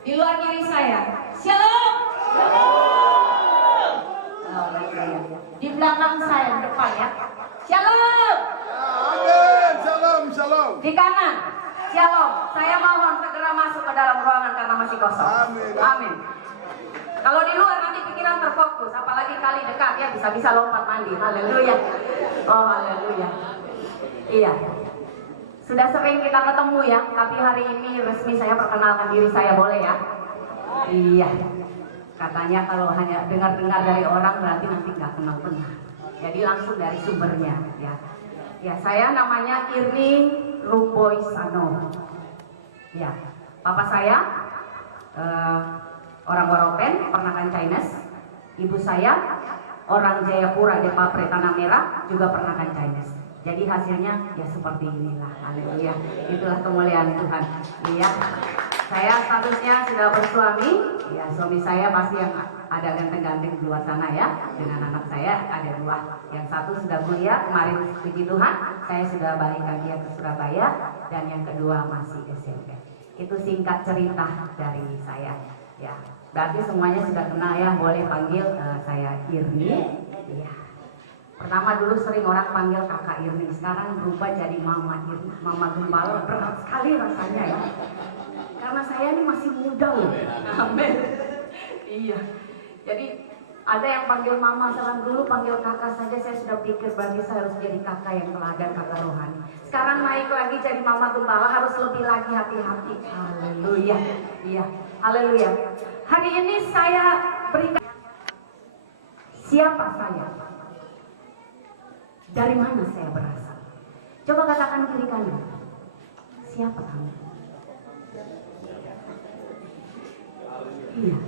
Di luar kiri saya, shalom. Di belakang saya, di depan ya, shalom. Amin. Shalom, shalom. Di kanan, shalom. Saya mohon segera masuk ke dalam ruangan karena masih kosong. Amin. Amin. Kalau di luar nanti pikiran terfokus, apalagi kali dekat ya bisa-bisa lompat mandi. Haleluya. Oh haleluya. Iya. Sudah sering kita ketemu ya, tapi hari ini resmi saya perkenalkan diri saya, boleh ya? Iya. Katanya kalau hanya dengar-dengar dari orang berarti nanti nggak kenal benar. Jadi langsung dari sumbernya ya. Ya, saya namanya Irni Rumboisano. Ya, papa saya orang Waropen, Pernakan Chinese. Ibu saya orang Jayapura, Depapre, Tanah Merah, juga Pernakan Chinese. Jadi hasilnya ya seperti inilah. Haleluya. Itulah kemuliaan Tuhan. Iya. Saya statusnya sudah bersuami. Ya, suami saya pasti yang ada ganteng-ganteng di luar sana ya. Dengan anak saya ada 2. Yang satu sudah kuliah kemarin, puji Tuhan. Saya sudah balikkan dia ke Surabaya, dan yang kedua masih SMP. Itu singkat cerita dari saya. Ya, berarti semuanya sudah kenal ya. Boleh panggil saya Irni. Iya. Pertama dulu sering orang panggil kakak Irni, sekarang berubah jadi mama Irni, mama gembala. Berat sekali rasanya ya, karena saya ini masih muda loh. Amin. Iya. Jadi ada yang panggil mama, sekarang dulu panggil kakak saja saya sudah pikir berarti saya harus jadi kakak yang teladan, kakak rohani. Sekarang naik lagi jadi mama gembala, harus lebih lagi hati-hati. Haleluya. Iya. Haleluya. Hari ini saya berikan siapa saya. Dari mana saya berasal? Coba katakan kiri kanan. Siapa kamu? Iya.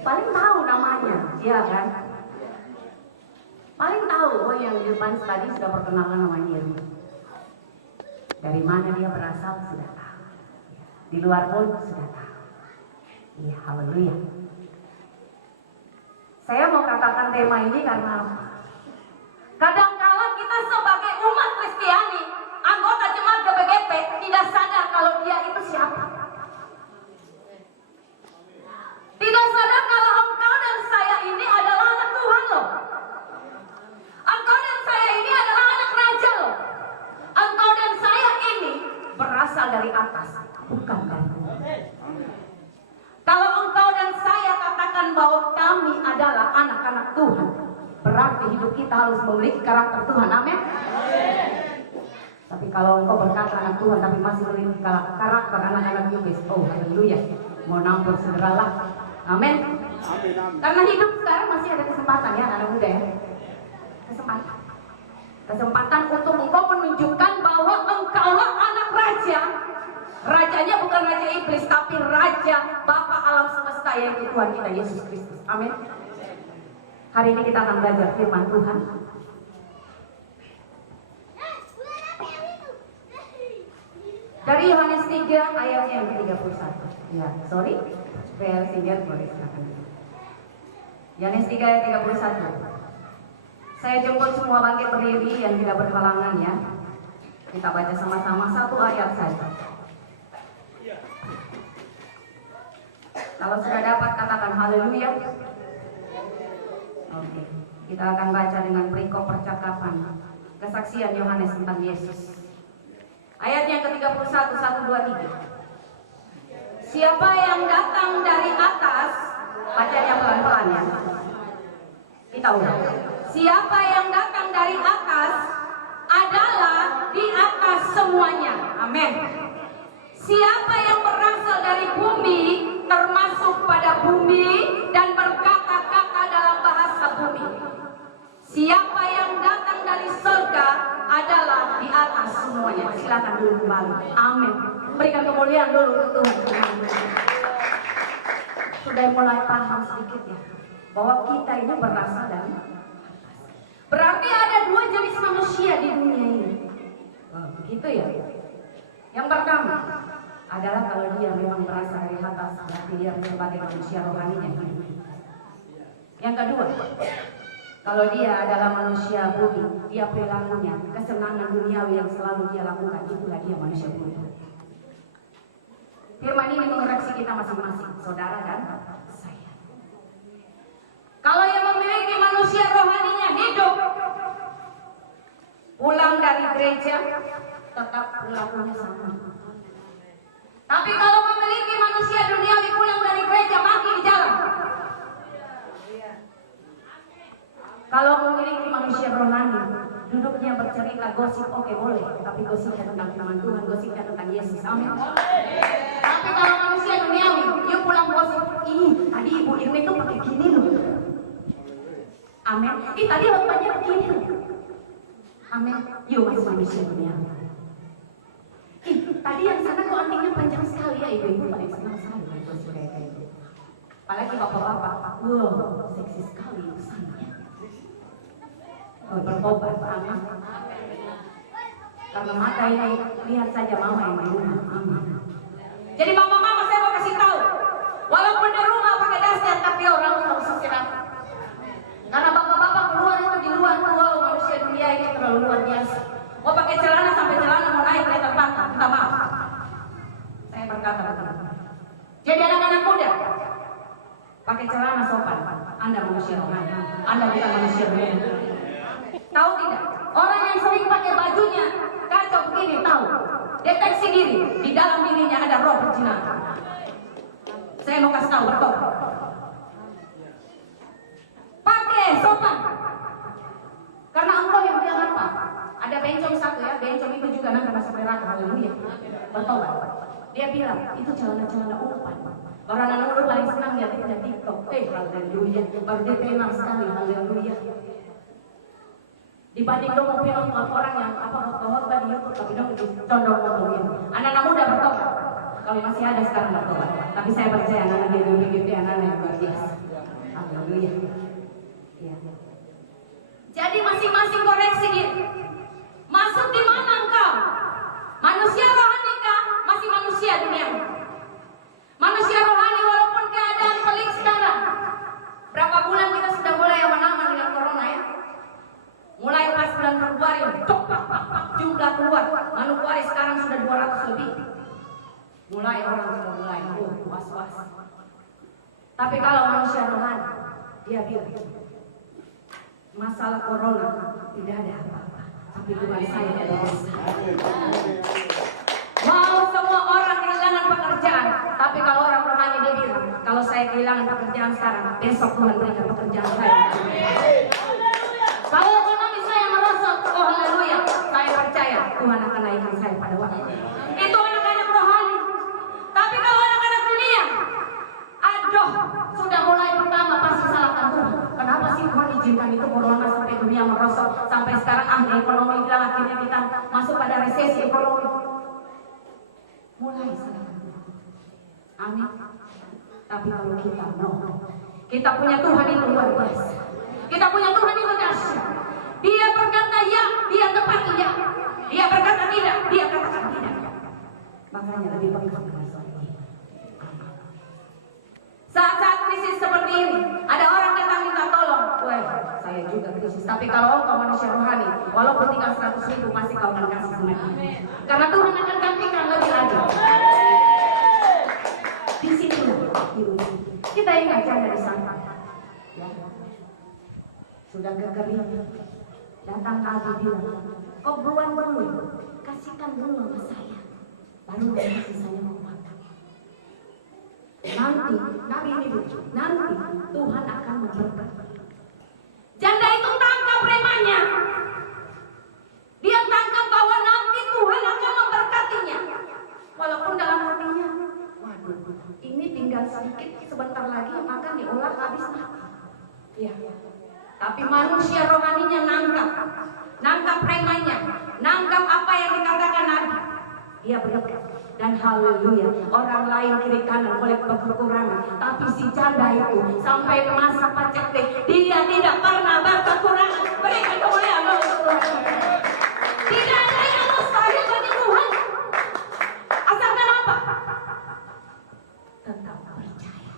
Paling tahu namanya, iya kan? Paling tahu, oh yang di depan tadi sudah perkenalan namanya Irma. Dari mana dia berasal sudah tahu. Di luar pun sudah tahu. Iya, haleluya. Saya mau katakan tema ini karena kadang-kala kita sebagai umat Kristiani, anggota jemaat GBGP, tidak sadar kalau dia itu siapa. Tidak sadar kalau engkau dan saya ini adalah anak Tuhan loh. Engkau dan saya ini adalah anak raja loh. Engkau dan saya ini berasal dari atas, bukan dari bawah. Kalau engkau dan saya katakan bahwa kami adalah anak-anak Tuhan, berarti hidup kita harus memiliki karakter Tuhan. Amin. Tapi kalau engkau berkata anak Tuhan tapi masih memiliki karakter anak-anak iblis, oh haleluya, mau nampur segeralah. Amin. Karena hidup sekarang masih ada kesempatan ya anak muda ya. Kesempatan untuk engkau menunjukkan bahwa engkaulah anak raja. Rajanya bukan raja iblis, tapi raja Bapa alam semesta, yaitu Tuhan kita Yesus Kristus. Amin. Hari ini kita akan belajar firman Tuhan. Dari Yohanes 3 ayatnya yang ke-31. Ya, sorry. Real Singer boleh silakan. Yohanes 3 ayat 31. Saya jemput semua bangkit berdiri yang tidak berhalangan ya. Kita baca sama-sama satu ayat saja. Kalau sudah dapat katakan haleluya. Oke, kita akan baca dengan perikop percakapan kesaksian Yohanes tentang Yesus. Ayatnya ke-31, 1, 2, 3. Siapa yang datang dari atas, bacanya pelan-pelan ya. Kita ulang. Siapa yang datang dari atas adalah di atas semuanya. Amin. Siapa yang berasal dari bumi termasuk pada bumi dan berkata-kata dalam bahasa bumi. Siapa yang datang dari surga adalah di atas semuanya. Silakan dulu kembali. Amin. Berikan kemuliaan dulu untuk Tuhan. Sudah mulai paham sedikit ya bahwa kita ini berasal dari atas. Berarti ada 2 jenis manusia di dunia ini. Begitu ya. Yang pertama adalah kalau dia memang berasal dari atas, berarti dia sebagai manusia rohaninya hidup. Yang kedua, kalau dia adalah manusia bumi, dia perilakunya, kesenangan duniawi yang selalu dia lakukan, itulah dia manusia bumi. Firman ini mengoreksi kita masing-masing, saudara dan saya. Kalau yang memiliki manusia rohaninya hidup, pulang dari gereja tetap perilakunya sama. Tapi kalau memiliki manusia duniawi pulang dari gereja mati di jalan. Kalau memiliki manusia rohani, duduknya bercerita gosip, oke boleh, tapi gosipnya tentang firman Tuhan, gosipnya tentang Yesus. Amin. Tapi kalau manusia duniawi, dia pulang gosip, ih tadi Ibu Irmi tuh pakai gini loh. Amin. Ih tadi hotbahnya begini loh. Amin. Yuk masih manusia duniawi. Ih tadi yang sana kok antingnya panjang sekali ya Ibu paling senang sekali gosip kayak gitu. Apalagi bapak-bapak, wow seksi sekali urusannya. Bertobat, amin. Karena mata ini lihat saja mama yang di rumah, amin. Jadi mama-mama saya mau kasih tahu, walaupun di rumah pakai daster tapi orang nggak usah siram. Karena bapak-bapak keluar itu di luar tuh, wow, manusia dunia ini terlalu luar biasa. Mau pakai celana sampai celana mau naik ke atas pantat, minta maaf. Saya berkata, jadi anak-anak muda pakai celana sopan. Anda manusia rohani, Anda bukan manusia dunia. Tahu tidak? Orang yang sering pakai bajunya kacau begini tahu. Deteksi diri, di dalam dirinya ada roh perzinahan. Saya mau kasih tahu betul. Pakai sopan. Karena engkau yang bilang apa? Ada bencong satu ya, bencong itu juga nanti masuk neraka, haleluya. Bertobat. Dia bilang itu celana-celana umpan. Orang anak-anak paling senang lihat itu di TikTok. Haleluya. Baru dia penal sekali, haleluya. Dibanding dong mau film orang yang khotbah di YouTube, tapi dong condong ngomongin anak-anak muda bertobat. Kalau masih ada sekarang bertobat, tapi saya percaya anak-anak di GBGP anak-anak yang luar biasa. Haleluya. Ya. Jadi masing-masing koreksi diri. Masuk di mana engkau? Manusia rohani kah? Masih manusia duniawi. Manusia rohani walaupun keadaan pelik sekarang. Berapa bulan kita sudah mulai aman-aman dengan corona ya? Mulai pas bulan Februari, jumlah keluar. Manokwari sekarang sudah 200 lebih. Mulai orang sudah mulai was-was. Tapi kalau manusia rohani, dia bilang masalah corona tidak ada apa-apa. Tapi Tuhan saya berdosa. Mau semua orang kehilangan pekerjaan, tapi kalau orang rohani dia bilang, kalau saya kehilangan pekerjaan sekarang, besok Tuhan berikan pekerjaan saya. Kalau ekonomi saya merosot, oh haleluya, saya percaya Tuhan akan naikkan saya pada waktu. Itu anak-anak rohani. Tapi kalau anak-anak dunia, aduh, sudah mulai pertama pasti salahkan Tuhan. Kenapa sih Tuhan izinkan itu corona sampai dunia merosot, sampai sekarang ahli ekonomi bilang akhirnya kita masuk pada resesi ekonomi. Mulai salahkan Tuhan. Amin. Tapi kalau kita kita punya Tuhan itu luar biasa. Kita punya Tuhan itu dahsyat. Dia berkata ya, dia tepati ya. Dia berkata tidak, dia katakan tidak. Makanya lebih baik kita sorry. Saat-saat krisis seperti ini, ada orang datang minta tolong. Wah, saya juga krisis. Tapi kalau engkau manusia rohani, walaupun tinggal 100.000 pasti kau akan kasih semakin. Karena Tuhan akan gantikan lebih lagi. Di situ, kita ingat dari sana. Ya. Sudah kekering, datang Nabi bilang, kok beruan belum? Kasihkan dulu sama saya, baru kasih saya mau makan. Nanti, Nabi ini nanti Tuhan akan memberkati. Janda itu tangkap remanya. Dia tangkap bahwa nanti Tuhan akan memberkatinya. Walaupun dalam hatinya, waduh, ini tinggal sedikit, sebentar lagi makan diolah habis mati. Ya. Tapi manusia rohaninya nangkap remanya, nangkap apa yang dikatakan Nabi. Dia berkata, dan haleluya, orang lain kiri kanan boleh berkekurangan, tapi si janda itu sampai ke masa paceklik, dia tidak pernah berkekurangan. Berikan kemuliaan Tuhan. Tidak ada yang mustahil bagi Tuhan. Asalkan apa? Tetap percaya.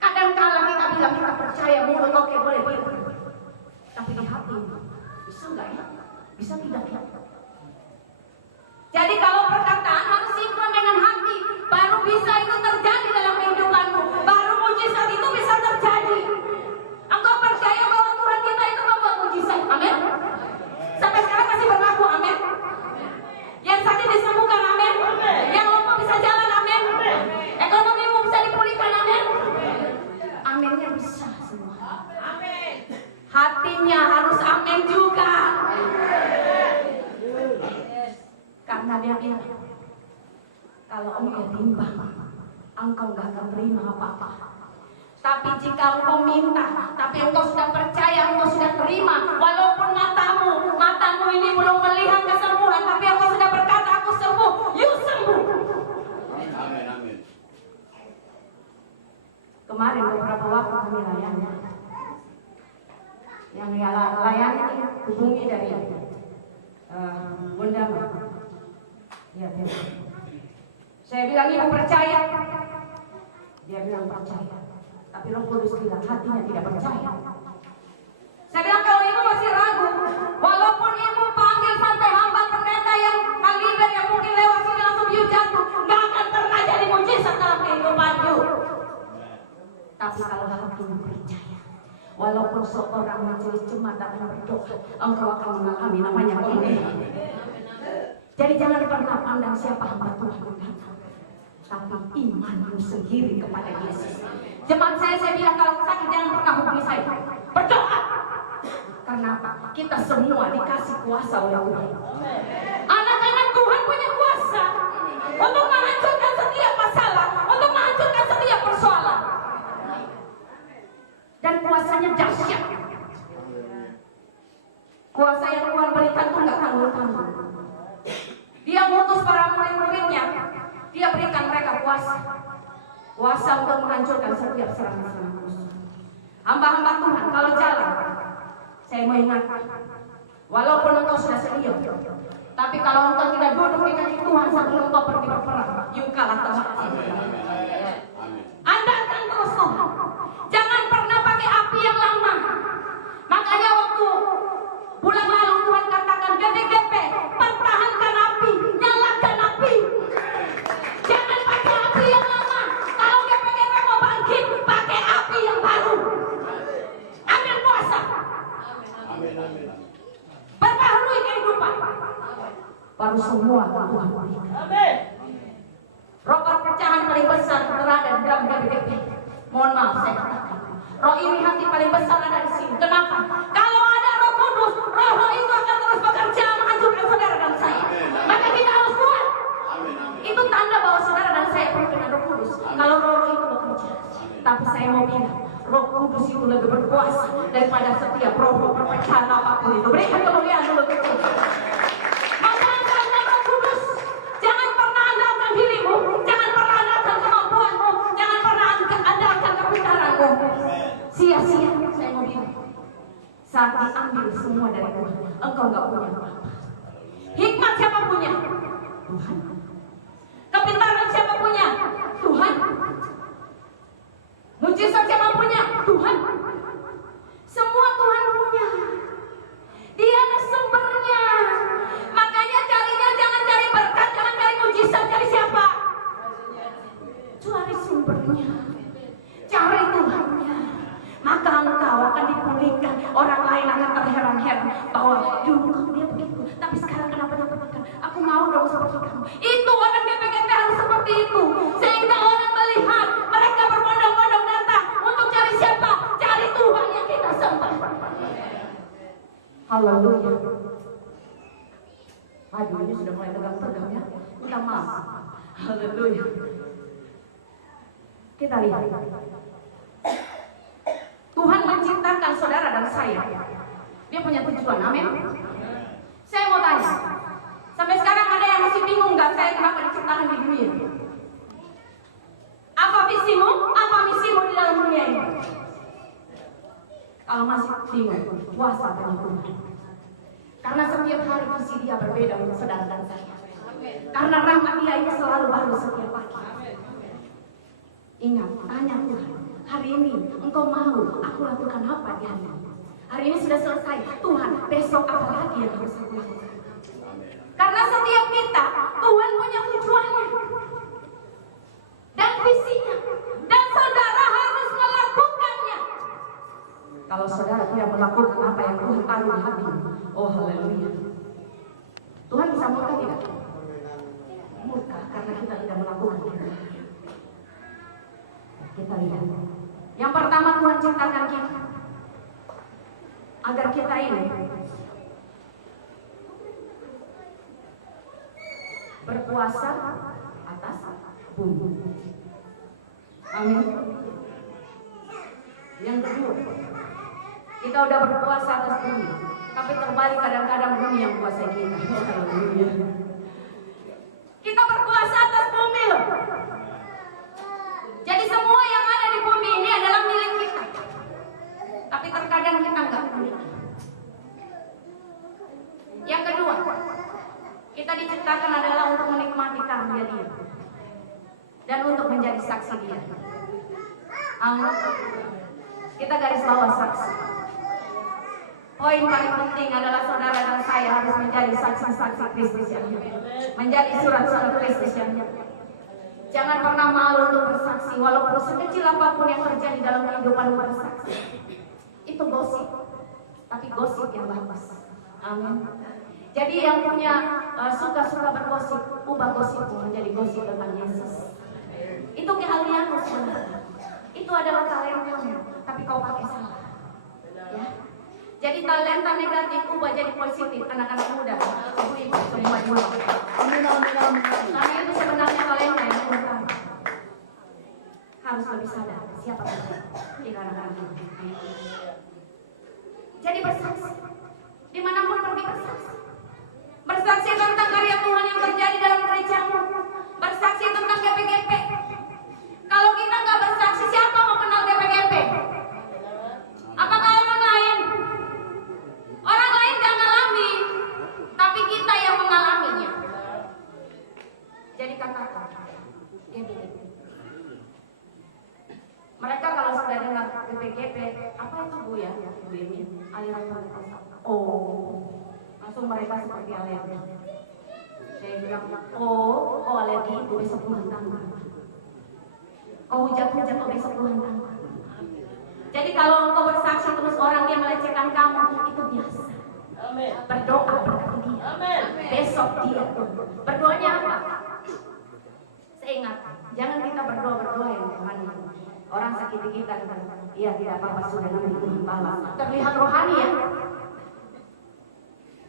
Kadang-kala kita bilang kita percaya, mulut oke boleh. Tapi di hati bisa nggak ya? Bisa tidak ya? Jadi kalau perkataan harus sinkron dengan hati. bisa itu terjadi dalam kehidupanmu, baru mujizat itu bisa terjadi. Engkau percaya bahwa Tuhan kita itu membuat mujizat, amin. Sampai sekarang masih berlaku, amin. Yang sakit disembuhkan, amin. Yang lumpuh bisa jalan, amin. Ekonomimu bisa dipulihkan, amin. Aminnya bisa semua. Hatinya harus amin juga. Karena dia bilang, kalau engkau bimbang, engkau gak akan terima apa-apa. Tapi jika engkau minta, tapi engkau sudah percaya, engkau sudah terima, walaupun matamu ini belum melihat kesembuhan, tapi engkau sudah berkata, aku sembuh, you sembuh. Amin, amin. Kemarin beberapa waktu kami layani. Yang layani hubungi dari Bunda. Ya, saya bilang ibu percaya. Dia bilang percaya. Tapi Roh Kudus bilang hatinya tidak percaya. Saya bilang kalau ibu masih ragu, walaupun ibu panggil sampai hamba pendeta yang kaliber yang mungkin lewat sini langsung you jatuh, gak akan pernah jadi mujizat dalam kehidupan you. Tapi kalau hatimu percaya, walaupun seorang majelis jemaat akan berdoa, engkau akan mengalami namanya kemuliaan. Jadi jangan pernah pandang siapa hamba Tuhan datang, tapi imanmu sendiri kepada Yesus. Jemaat saya bilang kalau sakit jangan pernah hubungi saya, berdoa. Karena apa? Kita semua dikasih kuasa oleh Tuhan. Anak-anak Tuhan punya kuasa untuk menghancurkan setiap masalah, untuk menghancurkan setiap persoalan. Dan kuasanya dahsyat. Kuasa yang Tuhan berikan itu nggak tanggung-tanggung. Dia mengutus para murid-muridnya, dia berikan mereka kuasa untuk menghancurkan setiap serangan-serangan musuh. Hamba-hamba Tuhan, kalau jalan, saya mau ingatkan, walaupun engkau sudah senior, tapi kalau engkau tidak duduk di kaki Tuhan sambil engkau pergi berperang, you kalah tempat. Andalkan terus Tuhan. Jangan pernah pakai api yang lama. Makanya waktu bulan lalu Tuhan katakan GDGP, pertahankan api, nyalakan api. Jangan pakai api yang lama. Kalau GPGP mau bangkit, pakai api yang baru. Ambil kuasa. Perbaharui kehidupan. Baru semua Tuhan berikan. Roh perpecahan paling besar berada di dalam GPGP. Mohon maaf saya katakan, roh iri hati paling besar ada di sini. Kenapa? Kalau ada Roh Kudus, roh itu akan terus bekerja menghancurkan saudara dan saya. Maka kita harus kuat. Itu tanda bahwa saudara dan saya penuh dengan Roh Kudus. Kalau roh itu bekerja. Tapi saya mau bilang, Roh Kudus itu lebih berkuasa daripada setiap roh perpecahan apapun itu. Berikan kemuliaan dulu gitu. Maka andalkan Roh Kudus. Jangan pernah andalkan dirimu. Jangan pernah andalkan kemampuanmu. Jangan pernah andalkan kepintaranmu. Sia-sia. Saya mau bilang, saat diambil semua dari Tuhan, engkau gak punya apa-apa. Hikmat siapa punya? Tuhan. Kepintaran siapa punya? Tuhan. Mujizat siapa punya? Tuhan. Semua Tuhan punya. Dia ada sumbernya. Makanya carinya jangan cari berkat, jangan cari mujizat. Cari siapa? Cari sumbernya. Cari Tuhannya. Maka engkau akan dipulihkan. Orang lain akan terheran-heran bahwa dulu kau dia begitu, tapi sekarang kenapa dia begitu? Aku mau dong seperti kamu. Itu orang GPGP harus seperti itu, sehingga orang melihat mereka berbondong-bondong datang untuk cari siapa? Cari Tuhan yang kita sembah. Haleluya. Aduh, ini sudah mulai tegang-tegang ya. Minta maaf. Haleluya. Kita lihat. Tuhan menciptakan saudara dan saya. Dia punya tujuan, amin. Saya mau tanya, sampai sekarang ada yang masih bingung nggak saya kenapa diciptakan di dunia? Apa visimu? Apa misimu di dalam dunia ini? Kalau masih bingung, puasa dengan Tuhan. Karena setiap hari visi dia berbeda untuk saudara dan saya. Karena rahmat dia itu selalu baru setiap pagi. Ingat, tanya Tuhan, hari ini engkau mau aku lakukan apa di hari ini? Hari ini sudah selesai, Tuhan besok apa lagi yang harus aku lakukan? Karena setiap kita, Tuhan punya tujuannya. Kalau saudara tidak melakukan apa yang Tuhan taruh di hati, oh haleluya. Tuhan bisa murka tidak? Murka karena kita tidak melakukan. Kita lihat. Yang pertama Tuhan ciptakan kita agar kita ini berpuasa atas bumi. Amin. Yang kedua, kita udah berpuasa atas bumi, tapi terbalik kadang-kadang bumi yang kuasai kita. Haleluya. Kita berpuasa atas bumi loh. Jadi semua yang ada di bumi ini adalah milik kita. Tapi terkadang kita nggak memiliki. Yang kedua, kita diciptakan adalah untuk menikmati karunia Dia dan untuk menjadi saksi Dia. Amin. Kita garis bawah saksi. Poin paling penting adalah saudara dan saya harus menjadi saksi-saksi Kristus yang hidup, menjadi surat-surat Kristus yang hidup. Jangan pernah malu untuk bersaksi, walaupun sekecil apapun yang terjadi dalam kehidupan bersaksi. Itu gosip, tapi gosip yang bagus. Amin. Jadi yang punya suka-suka bergosip, ubah gosipmu menjadi gosip tentang Yesus. Itu keahlianmu sebenarnya. Itu adalah talentamu, tapi kau pakai salah. Ya. Jadi talenta negatif ubah jadi positif. Anak-anak muda, ibu-ibu semua juga. Amin, amin, amin. Karena itu sebenarnya talenta yang utama. Harus lebih sadar siapa kita anak-anak muda. Jadi bersaksi, dimanapun pergi bersaksi. Bersaksi tentang karya Tuhan yang terjadi dalam gerejamu. Bersaksi tentang GPGP. Kalau kita nggak bersaksi, siapa mau kenal GPGP? Apakah orang lain? Orang lain nggak ngalami, tapi kita yang mengalaminya. Jadi katakan GPGP. Mereka kalau sudah dengar GPGP, apa itu Bu ya? Bu ini aliran Pentekosta. Oh, langsung mereka seperti alergi. Saya bilang, oh alergi itu besok Tuhan tangguh. Kau hujat-hujat kau besok Tuhan tangguh. Jadi kalau engkau bersaksi terus orang dia melecehkan kamu, itu biasa. Berdoa berkati dia. Besok dia berdoanya apa? Saya ingat, jangan kita berdoa yang Tuhan. Orang sakiti kita, iya tidak apa-apa sudah nanti Tuhan balas. Terlihat rohani ya.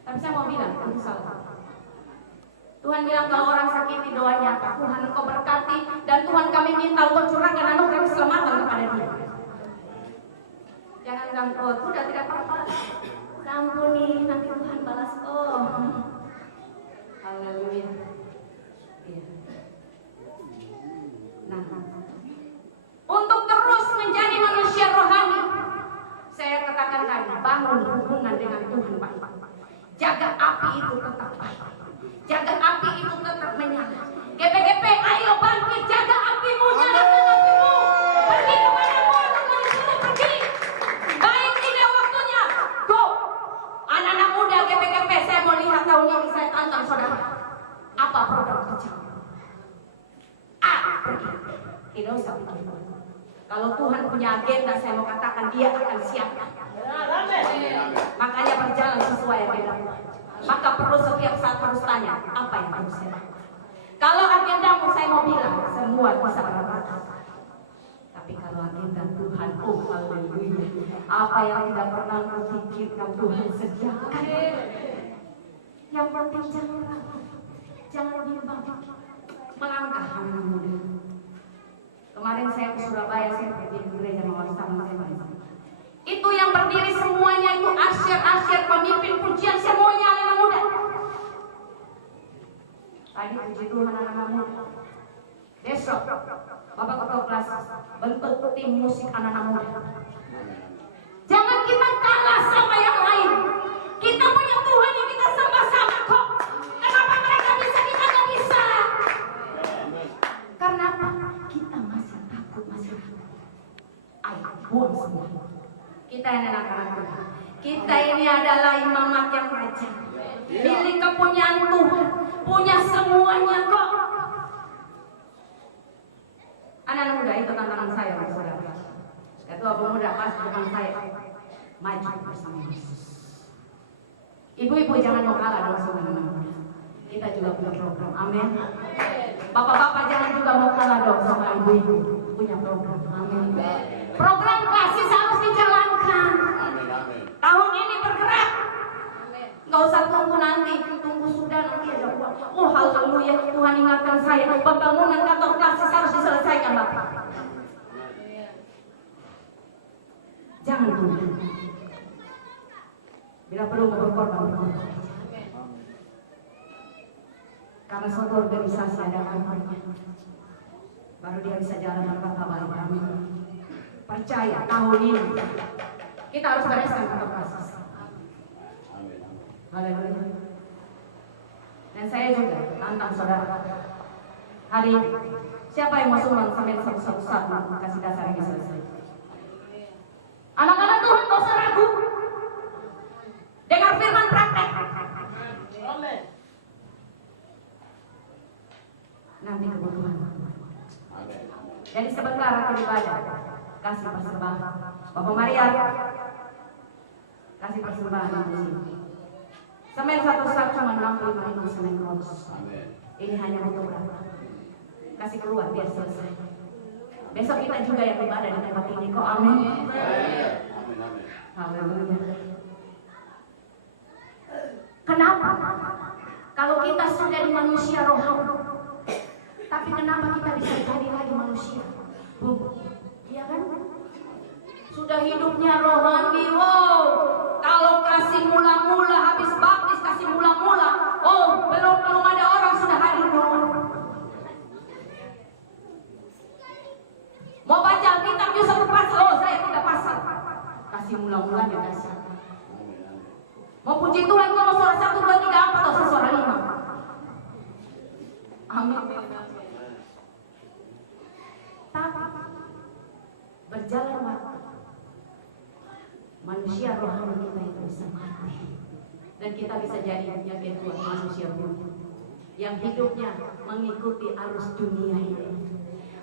Tapi saya mau bilang, itu salah. Tuhan bilang kalau orang sakiti doanya apa? Tuhan engkau berkati dan Tuhan kami minta engkau curahkan anugerah keselamatan kepada dia. Jangan ganggu, sudah tidak apa-apa. Ampuni, nanti Tuhan balas kau. Haleluya. Iya. Nah, untuk terus menjadi manusia rohani, saya katakan tadi, bangun hubungan dengan Tuhan, Pak. Jaga api itu tetap baik. Jaga api itu tetap menyala. GPGP, ayo bangkit, jaga apimu, nyalakan apimu. Pergi kemana-mana, Tuhan suruh pergi. Baik ini waktunya, go. Anak-anak muda GPGP, saya mau lihat tahun ini saya tantang saudara. Apa program kerja? Pergi. Tidak usah pikir. Kalau Tuhan punya agenda, saya mau katakan dia akan siapkan. Makanya berjalan sesuai agenda. Maka perlu setiap saat harus tanya, apa yang harus saya lakukan? Kalau agendamu saya mau bilang, semua bisa berantakan. Tapi kalau agenda Tuhan, oh haleluya. Apa yang tidak pernah kupikirkan Tuhan sediakan. Yang penting jangan ragu, jangan bimbang, melangkah anak muda. Kemarin saya ke Surabaya, saya pergi ke gereja Mawar sama saya. Itu yang berdiri semuanya itu asyir-asyir, pemimpin pujian semuanya anak muda. Tadi puji Tuhan anak muda. Besok Bapak Ketua Kelas bentuk tim musik anak muda. Jangan kita kalah sama yang lain. Kita punya Tuhan yang kita sembah-sama kok. Kenapa mereka bisa kita nggak bisa? Karena apa? Kita masih takut, masih takut. Ayo buang semua. Kita ini anak-anak Tuhan. Kita ini adalah imamat yang raja. Milik kepunyaan Tuhan. Punya semuanya kok. Anak muda itu tantangan saya, saudara. Ketua pemuda pas bukan saya. maju bersama Yesus. Ibu-ibu jangan mau kalah dong sama anak-anak. Kita juga punya program. Amin. Bapak-bapak jangan juga mau kalah dong sama ibu-ibu. Punya program. Amin. Program kasih harus dijalankan. Amin, amin. Tahun ini bergerak. Nggak usah tunggu nanti. Tunggu sudah nanti ada uang. Oh haleluya. Tuhan ingatkan saya. Pembangunan kantor kasih harus diselesaikan Bapak. Jangan tunggu. Bila perlu berkorban. Karena suatu organisasi ada kampanye. Baru dia bisa jalan dengan kata baik. Amin. Percaya tahun ini kita harus bereskan kantor kasih. Amin. Haleluya. Dan saya juga tantang saudara. Hari ini siapa yang mau sumbang sampai satu-satu kasih dasar ini selesai. Anak-anak Tuhan gak usah ragu. Dengar firman praktek. Amin. Nanti kebutuhan. Amin. Jadi sebentar akan ibadah. Kasih persembahan. Bapak Maria, kasih persembahan di sini. Semen satu sak cuma 65.000 semen rolos. Amin. Ini hanya untuk berapa? Kasih keluar biar selesai. Besok kita juga yang ibadah di tempat ini kok. Amin. Amin, amin. Haleluya. Kenapa? Kalau kita sudah di manusia rohani, tapi kenapa kita bisa jadi lagi manusia? Iya kan? Sudah hidupnya rohani, wow. Kalau kasih mula-mula habis baptis kasih mula-mula, oh belum ada orang sudah hadir doang. Mau baca Alkitab juga satu pasal, oh saya tidak pasal. Kasih mula-mula dia kasih. Amin, amin. Mau puji Tuhan kalau suara 1, 2, 3, 4 atau suara 5. Amin. Tapi berjalan waktu, manusia rohani kita itu bisa mati, dan kita bisa jadi yang kedua manusia bumi yang hidupnya mengikuti arus dunia ini,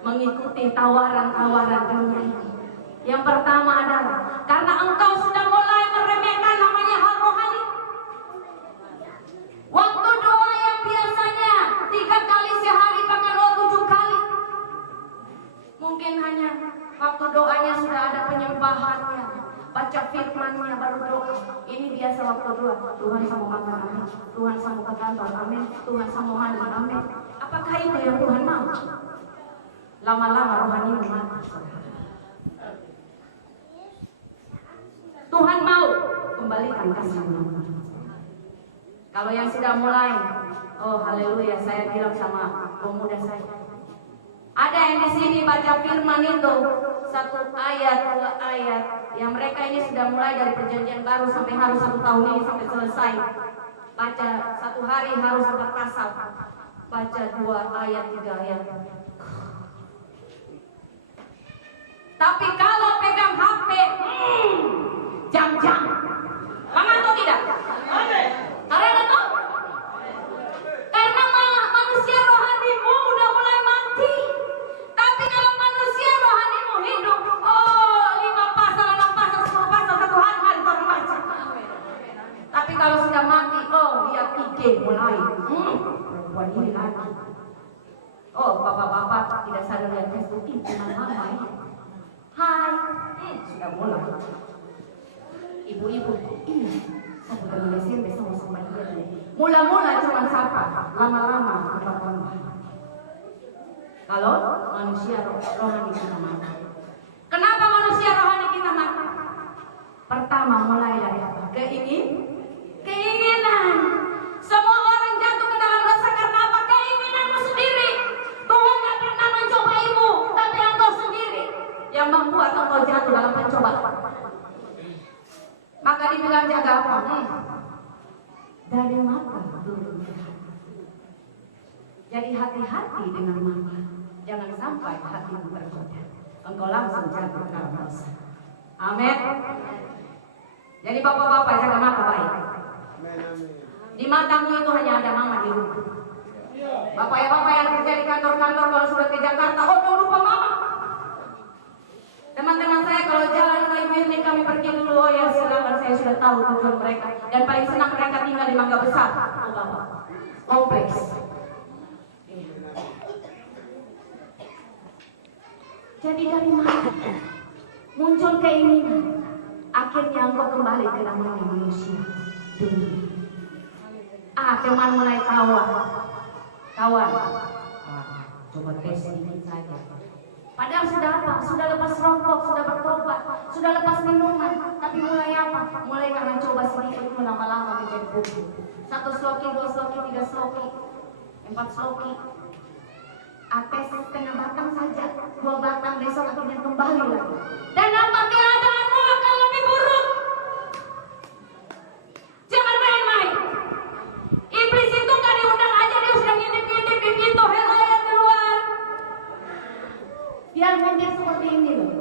mengikuti tawaran-tawaran dunia ini. Yang pertama adalah karena engkau sudah mulai meremehkan namanya hal rohani. Waktu doa yang biasanya 3 kali sehari pakai doa 7 kali, mungkin hanya waktu doanya sudah ada penyembahannya, baca firman-Nya baru doa. Ini biasa waktu doa. Tuhan sambungkan amin. Tuhan sambungkan kantor amin. Tuhan sambungkan amin. Apakah itu yang Tuhan mau? Lama-lama rohani mati. Tuhan mau kembalikan kasih-Nya. Kalau yang sudah mulai, oh haleluya, saya bilang sama pemuda saya, ada yang di sini baca firman itu 1 ayat, 2 ayat, yang mereka ini sudah mulai dari perjanjian baru sampai harus 1 tahun ini sampai selesai. Baca 1 hari harus 4 pasal, baca 2 ayat, 3 ayat. Tapi kalau pegang HP, jam-jam. Paham atau tidak? Karena itu, karena manusia rohanimu udah mulai mati. Tapi kalau manusia rohanimu hidup, oh 5 pasal, 6 pasal, 10 pasal, 1 hari baru baca. Tapi kalau sudah mati, oh dia IG mulai. Perempuan ini lagi. Oh bapak-bapak tidak sadar lihat Facebook ini mama ini. Hai, sudah mulai. Ibu-ibu, saya sudah mulai SMP sama dia. Mula-mula cuma sapa, lama-lama berkorban. Kalau manusia rohani kita mati. Kenapa manusia rohani kita mati? Pertama mulai dari apa? Keinginan. Semua orang jatuh ke dalam dosa karena apa? Keinginanmu sendiri. Tuhan tidak pernah mencobaimu, tapi engkau sendiri yang membuat engkau jatuh dalam pencobaan. Maka dibilang jaga apa? Dari mata turun. Jadi hati-hati dengan mata. Jangan sampai hatimu tergoda. Engkau langsung jatuh dalam dosa. Amin. Jadi bapak-bapak jaga mata baik. Di matamu itu hanya ada mama di rumah. Bapak ya bapak yang kerja di kantor-kantor kalau sudah ke Jakarta, oh jangan lupa mama. Teman-teman saya kalau jalan ke ibu ini kami pergi dulu, oh ya sudah tahu tujuan mereka. Dan paling senang mereka tinggal di Mangga Besar. Oh, Bapak. Kompleks. Jadi dari mana muncul keinginan? Akhirnya engkau kembali ke namanya manusia dunia. Cuman mulai kawan. Coba tes sedikit saja. Padahal sudah apa? Sudah lepas rokok, sudah bertobat, sudah lepas minuman. Tapi mulai apa? Mulai karena coba sedikit itu lama-lama menjadi bubur. 1 sloki, 2 sloki, 3 sloki, 4 sloki. Ates setengah batang saja, 2 batang, besok akhirnya kembali lagi. Dan apa keadaanmu akan lebih buruk. Jangan main-main. Iblis itu gak diundang aja, dia sudah ngintip-ngintip di pintu. Hello yang di luar. Dia mungkin seperti ini loh.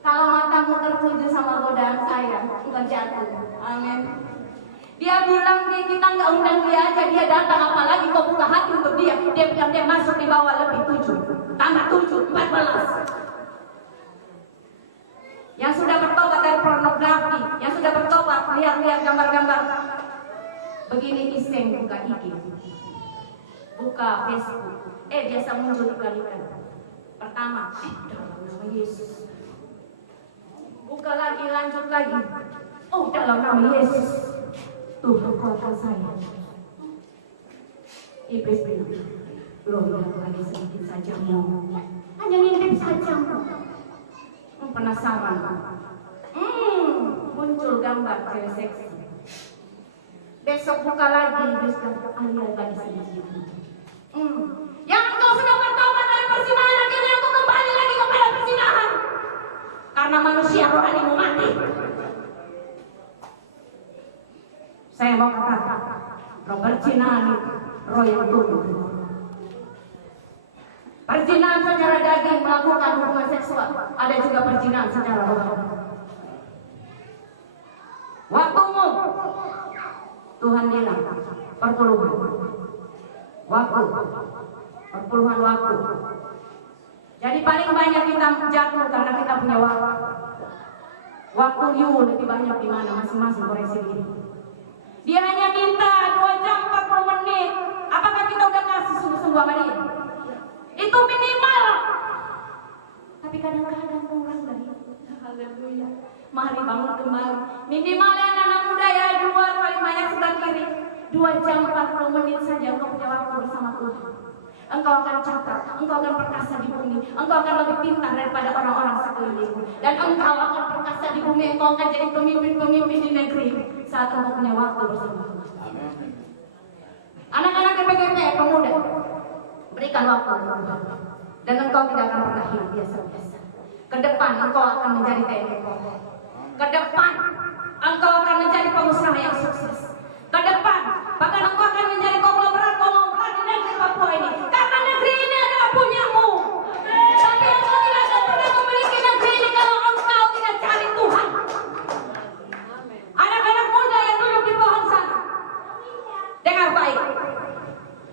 Kalau matamu tertuju sama godaan saya, engkau jatuh. Amin. Dia bilang kita nggak undang dia aja, dia datang, apalagi kau buka hati untuk dia. Dia bilang dia masuk di bawah lebih 7, tambah 7, 14. Yang sudah bertobat dari pornografi, yang sudah bertobat lihat-lihat gambar-gambar begini, iseng buka IG, buka Facebook, biasa muncul iklan-iklan. Pertama, dalam nama Yesus. Buka lagi, lanjut lagi. Oh, dalam nama Yesus. Tuhan kuatkan saya. Iblis bilang, loh lagi sedikit saja mau. Hanya ngintip saja mau. Penasaran. Muncul gambar cewek seksi. Besok buka lagi, besok lagi sedikit. Yang engkau sudah bertobat dari perzinahan, akhirnya engkau kembali lagi kepada perzinahan. Karena manusia rohanimu mati. Saya mau katakan, roh perzinahan itu roh yang tumbuh. Perzinahan secara daging melakukan hubungan seksual, ada juga perzinahan secara rohani. Waktumu, Tuhan bilang, perpuluhan. Waktu, perpuluhan waktu. Jadi paling banyak kita jatuh karena kita punya waktu. Waktu you lebih banyak di mana masing-masing koreksi diri. Dia hanya minta 2 jam 40 menit. Apakah kita udah kasih sungguh-sungguh sama dia? Itu minimal. Tapi kadang-kadang kurang dari itu. Haleluya. Mari bangun kembali. Minimal yang anak muda ya di luar paling banyak sebelah kiri. 2 jam 40 menit saja engkau punya waktu bersama Tuhan. Engkau akan catat, engkau akan perkasa di bumi, engkau akan lebih pintar daripada orang-orang sekelilingmu. Dan engkau akan perkasa di bumi, engkau akan jadi pemimpin-pemimpin di negeri saat engkau punya waktu bersama Tuhan. Anak-anak PPGP, pemuda, berikan waktu untuk Tuhan. Dan engkau tidak akan pernah hidup biasa-biasa. Ke depan engkau akan menjadi TNI Polri. Ke depan engkau akan menjadi pengusaha yang sukses. Ke depan bahkan engkau akan menjadi konglomerat di negeri Papua ini. Karena negeri ini adalah punyamu. Tapi engkau tidak akan pernah memiliki negeri ini kalau engkau tidak cari Tuhan. Anak-anak muda yang duduk di pohon sana, dengar baik.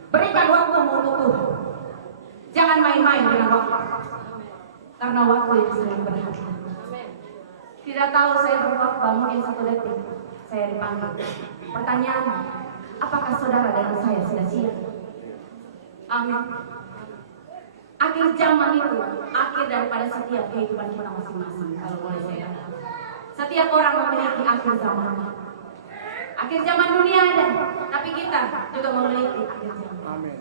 Berikan waktumu untuk Tuhan. Jangan main-main dengan waktu. Karena waktu itu sering berharga. Tidak tahu saya berkhotbah mungkin 1 detik saya dipanggil. Pertanyaannya, apakah saudara dengan saya sudah siap? Amin. Akhir zaman itu, akhir daripada setiap kehidupan kita masing-masing. Kalau boleh saya katakan, setiap orang memiliki akhir zaman. Akhir zaman dunia ada, tapi kita juga memiliki akhir zaman. Amin.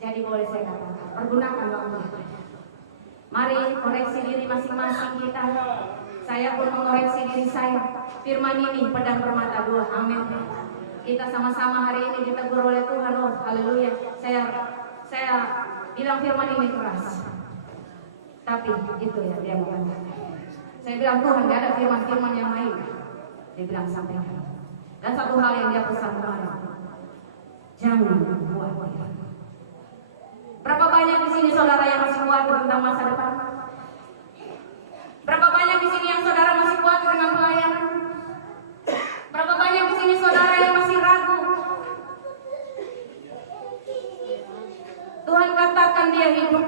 Jadi boleh saya katakan, pergunakan waktu. Mari koreksi diri masing-masing kita. Saya pun mengoreksi diri saya. Firman ini pedang bermata 2. Amin. Kita sama-sama hari ini ditegur oleh Tuhan. Oh, haleluya. Saya bilang firman ini keras. Tapi itu ya dia mau katakan. Saya bilang Tuhan gak ada firman-firman yang lain. Dia bilang sampaikan. Dan satu hal yang dia pesan kemarin. Jangan khawatir. Berapa banyak di sini saudara yang masih khawatir tentang masa depan? Berapa banyak di sini yang saudara masih khawatir dengan pelayanan? Berapa banyak di sini saudara yang masih ragu? Tuhan katakan dia hidup.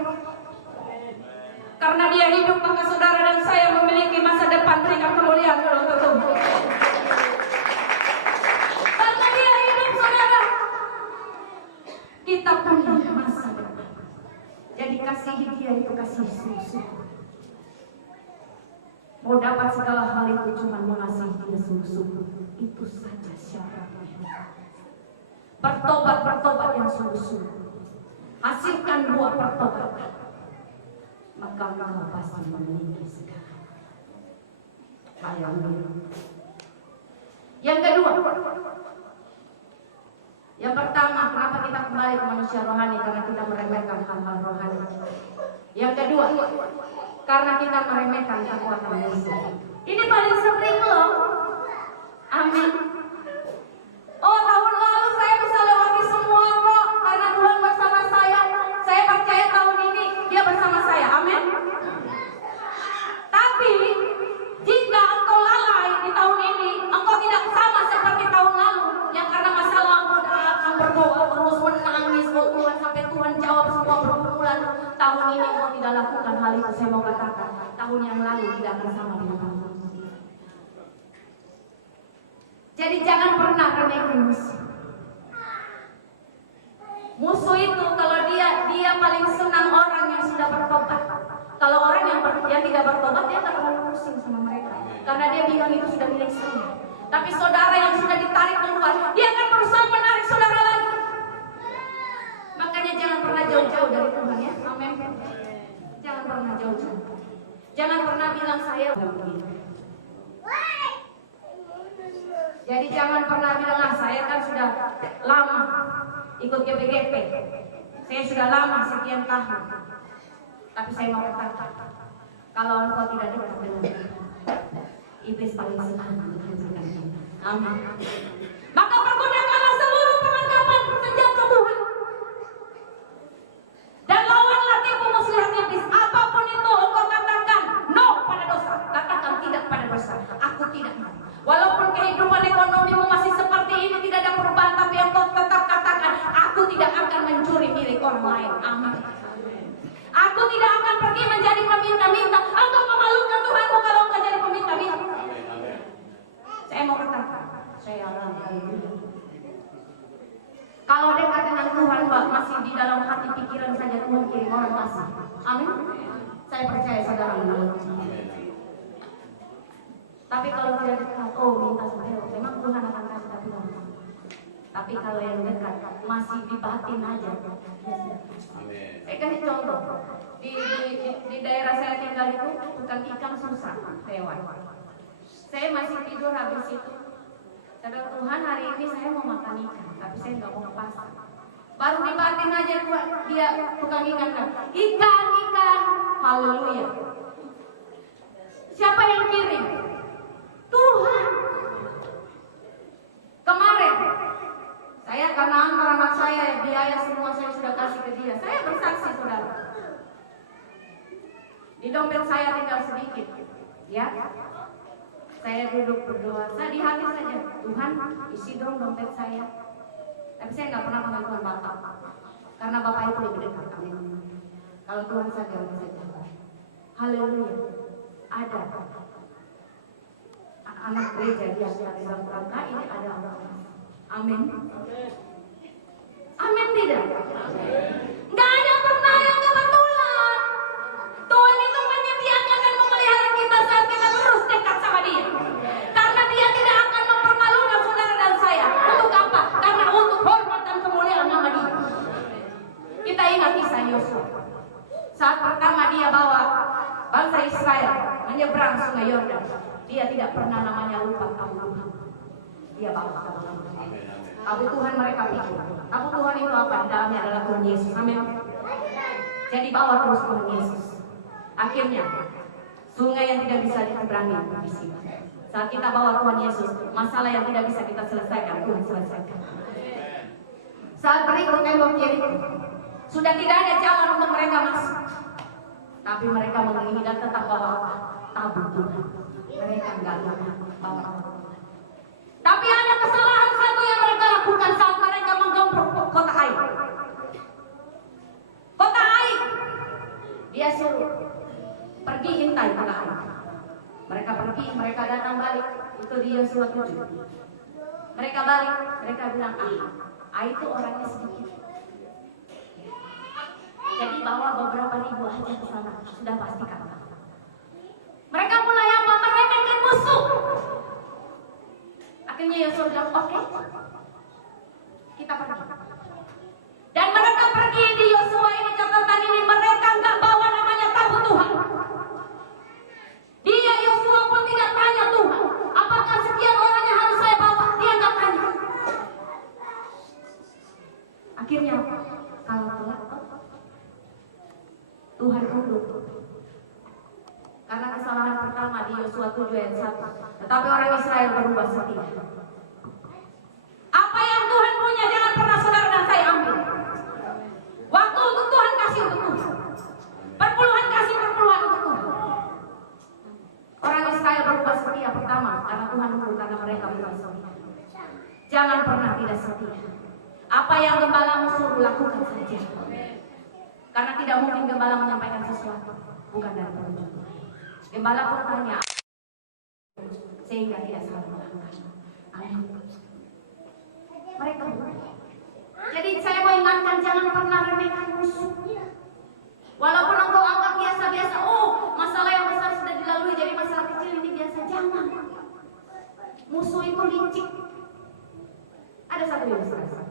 Karena dia hidup maka saudara dan saya memiliki masa depan. Berikan kemuliaan untuk Tuhan. itu kasih sungguh-sungguh. Mau dapat segala hal itu cuma mengasihi dia sungguh-sungguh. Itu saja syaratnya. Bertobat yang sungguh-sungguh. Hasilkan buah pertobatan. Maka engkau pasti memiliki segala. Haleluya. Yang kedua, yang pertama, kenapa kita kembali ke manusia rohani? Karena kita meremehkan hal-hal rohani. Yang kedua, karena kita meremehkan kekuatan Yesus. Ini paling sering loh. Amin. Oh, tahun lalu saya bisa lewati semua kok, karena Tuhan bersama saya. Saya percaya tahun ini Dia bersama saya. Amin. Tapi jika engkau lalai di tahun ini, engkau tidak sama seperti tahun lalu, yang karena masalah engkau akan berdoa terus menangis berbulan sampai Tuhan jawab semua berbulan. Tahun ini engkau tidak lakukan hal itu. Saya mau katakan, tahun yang lalu tidak akan sama dengan tahun lalu. Jadi jangan pernah remehkan musuh. Musuh itu kalau dia paling senang orang yang sudah bertobat. Kalau orang yang tidak bertobat, dia tak terlalu pusing sama mereka, karena dia bilang itu sudah milik saya. Tapi saudara yang sudah ditarik keluar, dia akan berusaha menarik saudara lagi. Makanya jangan pernah jauh-jauh dari Tuhan ya. Amin. Jangan pernah jauh-jauh. Jangan pernah bilang saya begini. Jadi jangan pernah bilang saya kan sudah lama ikut GPGP. Saya sudah lama sekian tahun. Tapi saya mau katakan, kalau engkau tidak dekat dengan Tuhan, iblis paling senang menghancurkan kita. Amin. Maka pergunakanlah seluruh perlengkapan senjata Tuhan. Dan lawanlah tipu muslihat iblis. Apapun itu engkau katakan no pada dosa. Katakan tidak pada dosa. Aku tidak mau. Walaupun kehidupan ekonomimu masih seperti ini, tidak ada perubahan, tapi engkau tetap katakan, aku tidak akan mencuri milik orang lain. Amin. Aku tidak akan pergi menjadi peminta-minta. Engkau memalukan Tuhanmu kalau engkau jadi peminta-minta. Saya mau katakan, saya alami. Kalau dekat dengan Tuhan, masih di dalam hati pikiran saja Tuhan kirim orang kasih. Amin. Saya percaya saudara mengalami. Tapi kalau tidak dekat, oh minta saudara, memang Tuhan akan kasih Tuhan. Tapi kalau yang dekat masih di batin aja. Saya kasih contoh. Di daerah saya tinggal itu tukang ikan susah lewat. Saya masih tidur habis itu. Kata Tuhan, hari ini saya mau makan ikan, tapi saya nggak mau ke pasar. Baru di batin aja dia tukang ikan kan. Ikan, haleluya. Siapa yang kirim? Tuhan. Kemarin saya karena antar anak saya biaya semua saya sudah kasih ke dia. Saya bersaksi saudara. Di dompet saya tinggal sedikit, ya. Saya duduk berdoa. Saya di hati saja, Tuhan isi dong dompet saya. Tapi saya nggak pernah panggil Tuhan Bapak, karena Bapak itu lebih dekat. Amin. Kalau Tuhan saja bisa jawab. Haleluya. Ada anak gereja di dalam rangka ini ada orang. Amin. Amin tidak? Nggak ada pernah yang kebetulan. Tuhan itu menyediakan dan memelihara kita saat kita terus dekat sama Dia. Karena Dia tidak akan mempermalukan saudara dan saya. Untuk apa? Karena untuk hormat dan kemuliaan nama Dia. Kita ingat kisah Yosua. Saat pertama dia bawa bangsa Israel menyeberang sungai Yordan, dia tidak pernah namanya lupa Abu. Dia bawa Abu Tuhan mereka pikir. Abu Tuhan itu apa? Di dalamnya adalah Tuhan Yesus. Amin. Jadi bawa terus Tuhan Yesus. Akhirnya sungai yang tidak bisa diseberangi di sini. Saat kita bawa Tuhan Yesus, masalah yang tidak bisa kita selesaikan, Tuhan selesaikan. Saat berikut tembok Yeriko, sudah tidak ada jalan untuk mereka masuk. Tapi mereka menginginkan dan tetap bawa tabut Tuhan. Mereka enggak bawa tabut. Tapi ada kesalahan satu yang mereka lakukan saat mereka menggempur kota Ai. Kota Ai, dia suruh pergi intai kota Ai. Mereka pergi, mereka datang balik. Itu dia Yosua 7. Mereka balik, mereka bilang, Ai itu orangnya sedikit. Jadi bawa beberapa ribu aja ke sana, sudah pasti kalah. Mereka mulai apa? Meremehkan musuh. Akhirnya Yosua bilang, oke, kita pergi. Dan mereka pergi. Di Yosua ini, catatan ini, mereka nggak bawa namanya tabut Tuhan. Dia Yosua pun tidak tanya Tuhan, apakah sekian orang yang harus saya bawa? Dia nggak tanya. Akhirnya kalau telat, Tuhan tunduk. Karena kesalahan pertama di Yosua 7 ayat 1. Tetapi orang Israel berubah setia. Apa yang Tuhan punya jangan pernah saudara dan saya ambil. Waktu untuk Tuhan kasih untuk Tuhan. Perpuluhan kasih perpuluhan untuk Tuhan. Orang Israel berubah setia pertama karena Tuhan tunduk, karena mereka berubah setia. Jangan pernah tidak setia. Apa yang gembalamu suruh lakukan saja. Karena tidak mungkin gembala menyampaikan sesuatu bukan dari petunjuk Tuhan. Gembala pun tanya sehingga tidak salah melakukan. Amin. Mereka berubah. Jadi saya mau ingatkan, jangan pernah remehkan musuh. Walaupun engkau anggap biasa-biasa, oh masalah yang besar sudah dilalui, jadi masalah kecil ini biasa. Jangan. Musuh itu licik. Ada satu ilustrasi.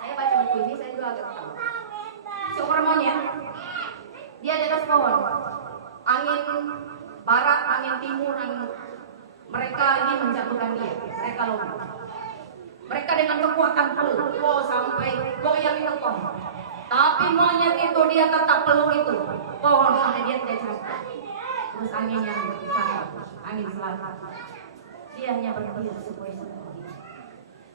Saya baca buku ini, saya juga agak tahu. Seorang monyet, dia di atas pohon. Angin barat, angin timur, mereka ingin menjatuhkan dia. Mereka lompat. Mereka dengan kekuatan peluk, sampai goyang itu pohon. Tapi monyet itu dia tetap peluk itu pohon sampai dia tidak jatuh. Terus anginnya sangat, angin selatan. Dia hanya berdiam sepoi-sepoi.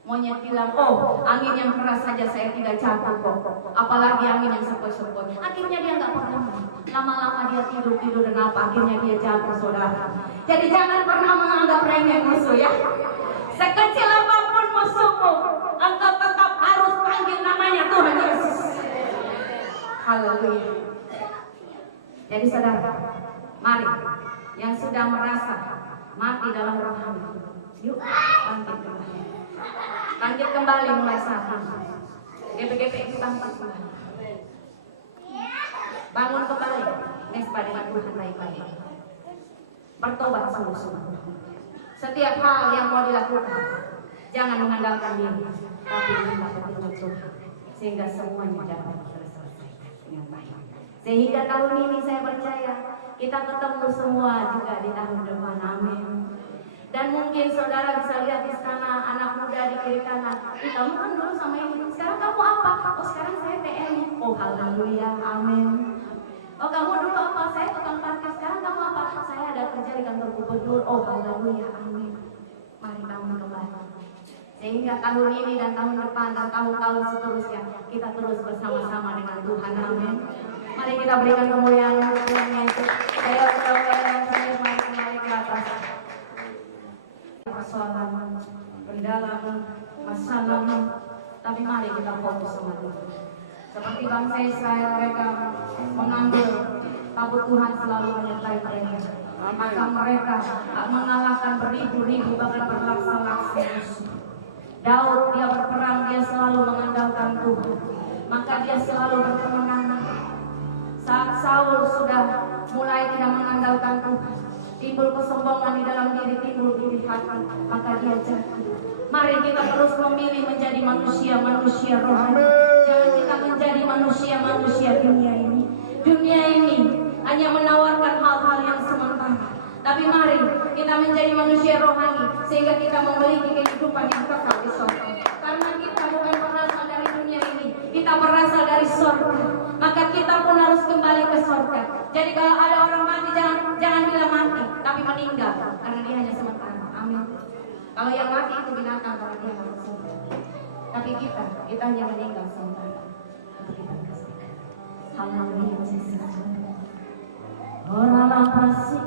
Monyet bilang, oh angin yang keras saja saya tidak jatuh kok, apalagi angin yang sepoi-sepoi. Akhirnya dia nggak pernah. Lama-lama dia tidur dan apa, akhirnya dia jatuh, saudara. Jadi jangan pernah menganggap remeh musuh ya. Sekecil apapun musuhmu, engkau tetap harus panggil namanya Tuhan Yesus. Haleluya. Jadi saudara, mari yang sudah merasa mati dalam rohani, yuk bangkit kembali. Bangkit kembali mulai saat ini. GPGP itu bangkit kembali. Bangun kembali, mesbah dengan Tuhan baik-baik. Bertobat sungguh-sungguh. Setiap hal yang mau dilakukan, jangan mengandalkan diri, tapi minta petunjuk Tuhan, sehingga semuanya dapat terselesaikan dengan baik. Sehingga tahun ini saya percaya kita ketemu semua juga di tahun depan. Amin. Dan mungkin saudara bisa lihat di sana anak muda di kiri kanan. Kamu kan dulu sama ini. Sekarang kamu apa? Oh sekarang saya TN. Oh haleluya, amin. Oh kamu dulu apa? Saya tukang parkir. Sekarang kamu apa? Saya ada kerja di kantor gubernur. Oh haleluya, amin. Mari bangun kembali. Sehingga tahun ini dan tahun depan dan tahun-tahun seterusnya kita terus bersama-sama dengan Tuhan. Amin. Mari kita berikan kemuliaan untuk Tuhan Yesus. Saya berdoa saya mari kembali ke atas. Persoalan mendalam, masalah, tapi mari kita fokus sama Tuhan. Seperti bangsa Israel, mereka mengambil tabut Tuhan selalu menyertai mereka. Maka mereka mengalahkan beribu-ribu bahkan berlaksa-laksa musuh. Daud dia berperang, dia selalu mengandalkan Tuhan. Maka dia selalu berkemenangan. Saat Saul sudah mulai tidak mengandalkan Tuhan, timbul kesombongan di dalam diri, timbul iri hati, maka dia jatuh. Mari kita terus memilih menjadi manusia-manusia rohani. Jangan kita menjadi manusia-manusia dunia ini. Dunia ini hanya menawarkan hal-hal yang sementara. Tapi mari kita menjadi manusia rohani sehingga kita memiliki kehidupan yang kekal di surga. Karena kita bukan berasal dari dunia ini, kita berasal dari surga. Maka kita pun harus kembali ke surga. Jadi kalau ada orang mati, jangan bilang mati, tapi meninggal, karena dia hanya sementara. Amin. Kalau yang mati itu binatang, karena dia harus surga. Tapi kita hanya meninggal sementara. Haleluya. Orang apa sih